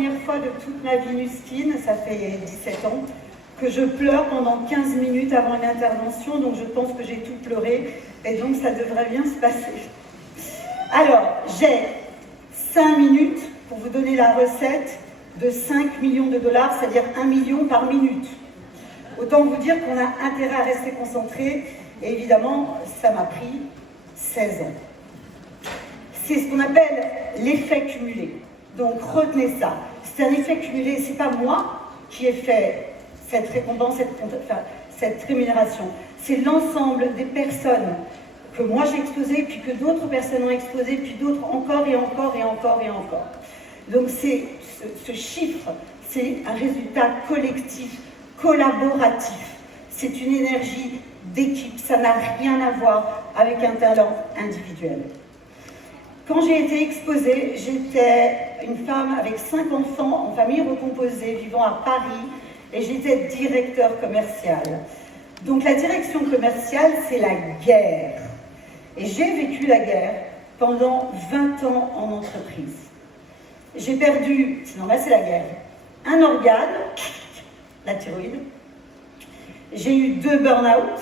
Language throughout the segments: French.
Première fois de toute ma vie Nuskine, ça fait 17 ans, que je pleure pendant 15 minutes avant une intervention, donc je pense que j'ai tout pleuré, et donc ça devrait bien se passer. Alors, j'ai 5 minutes pour vous donner la recette de 5 millions de dollars, c'est-à-dire 1 million par minute. Autant vous dire qu'on a intérêt à rester concentré, et évidemment, ça m'a pris 16 ans. C'est ce qu'on appelle l'effet cumulé. Donc retenez ça. C'est un effet cumulé, c'est pas moi qui ai fait cette récompense, cette rémunération. C'est l'ensemble des personnes que moi j'ai exposées, puis que d'autres personnes ont exposées, puis d'autres encore et encore et encore et encore. Donc c'est ce chiffre, c'est un résultat collectif, collaboratif. C'est une énergie d'équipe, ça n'a rien à voir avec un talent individuel. Quand j'ai été exposée, j'étais une femme avec 5 enfants en famille recomposée, vivant à Paris, et j'étais directeur commercial. Donc la direction commerciale, c'est la guerre. Et j'ai vécu la guerre pendant 20 ans en entreprise. J'ai perdu, sinon là c'est la guerre, un organe, la thyroïde. J'ai eu 2 burn-out.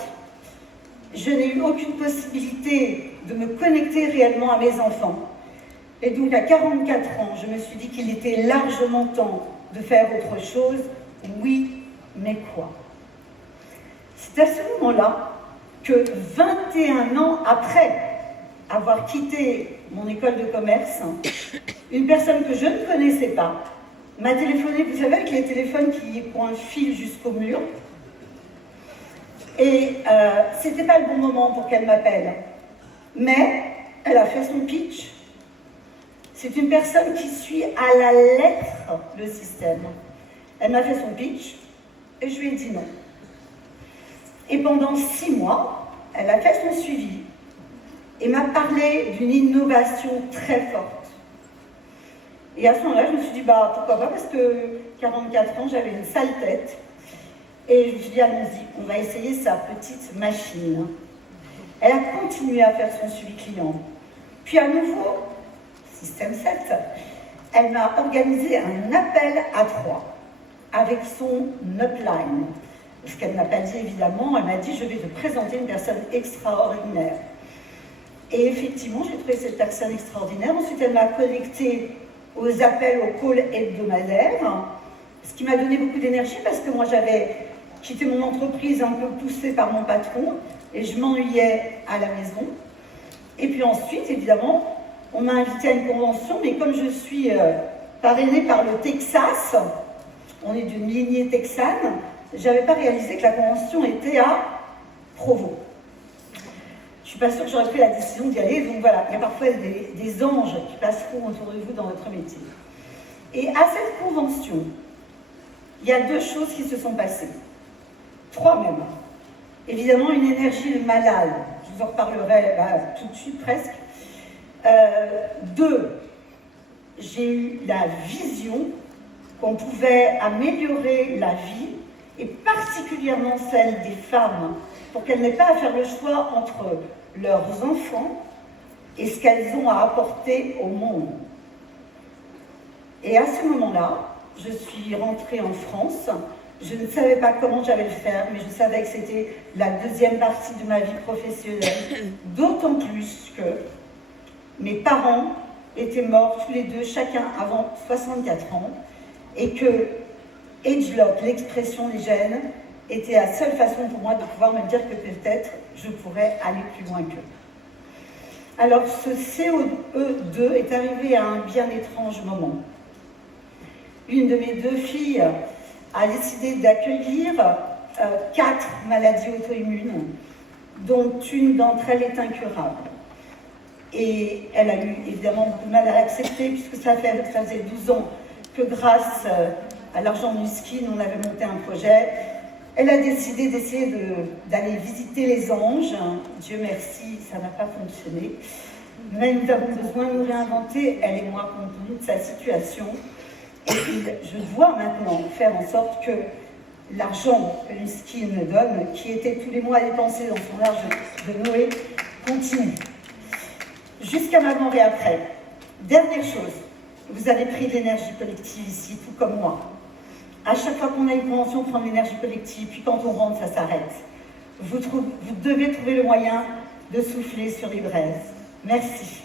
Je n'ai eu aucune possibilité de me connecter réellement à mes enfants. Et donc à 44 ans, je me suis dit qu'il était largement temps de faire autre chose. Oui, mais quoi? C'est à ce moment-là que 21 ans après avoir quitté mon école de commerce, une personne que je ne connaissais pas m'a téléphoné, vous savez, avec les téléphones qui ont un fil jusqu'au mur. Et c'était pas le bon moment pour qu'elle m'appelle. Mais elle a fait son pitch. C'est une personne qui suit à la lettre le système. Elle m'a fait son pitch et je lui ai dit non. Et pendant 6 mois, elle a fait son suivi et m'a parlé d'une innovation très forte. Et à ce moment-là, je me suis dit, bah pourquoi pas, parce que 44 ans, j'avais une sale tête. Et je me suis dit, allons-y, on va essayer sa petite machine. Elle a continué à faire son suivi client. Puis à nouveau, système 7, elle m'a organisé un appel à 3 avec son upline. Ce qu'elle ne m'a pas dit évidemment, elle m'a dit, je vais te présenter une personne extraordinaire. Et effectivement, j'ai trouvé cette personne extraordinaire. Ensuite, elle m'a connectée aux appels, aux calls hebdomadaires, ce qui m'a donné beaucoup d'énergie parce que moi, j'avais quitté mon entreprise un peu poussée par mon patron et je m'ennuyais à la maison. Et puis ensuite, évidemment, on m'a invité à une convention, mais comme je suis parrainée par le Texas, on est d'une lignée texane, je n'avais pas réalisé que la convention était à Provo. Je ne suis pas sûre que j'aurais pris la décision d'y aller, donc voilà, il y a parfois des anges qui passeront autour de vous dans votre métier. Et à cette convention, il y a 2 choses qui se sont passées. 3 même. Évidemment, une énergie de malade. Je vous en reparlerai tout de suite presque. 2, j'ai eu la vision qu'on pouvait améliorer la vie, et particulièrement celle des femmes, pour qu'elles n'aient pas à faire le choix entre leurs enfants et ce qu'elles ont à apporter au monde. Et à ce moment-là, je suis rentrée en France. Je ne savais pas comment j'allais le faire, mais je savais que c'était la 2e partie de ma vie professionnelle, d'autant plus que mes parents étaient morts tous les 2, chacun avant 64 ans, et que age lock, l'expression des gènes, était la seule façon pour moi de pouvoir me dire que peut-être je pourrais aller plus loin qu'eux. Alors ce COE2 est arrivé à un bien étrange moment. Une de mes 2 filles a décidé d'accueillir 4 maladies auto-immunes, dont une d'entre elles est incurable. Et elle a eu évidemment beaucoup de mal à l'accepter, puisque ça faisait 12 ans que grâce à l'argent de Nuskine, on avait monté un projet. Elle a décidé d'essayer d'aller visiter les anges. Dieu merci, ça n'a pas fonctionné. Mais nous avons besoin de nous réinventer, elle et moi, compte tenu de sa situation. Et je dois maintenant faire en sorte que l'argent que Nuskine me donne, qui était tous les mois dépensé dans son arche de Noé, continue. Jusqu'à maintenant et après. Dernière chose, Vous avez pris de l'énergie collective ici, tout comme moi. À chaque fois qu'on a une convention, on prend de l'énergie collective, puis quand on rentre, ça s'arrête. Vous devez trouver le moyen de souffler sur les braises. Merci.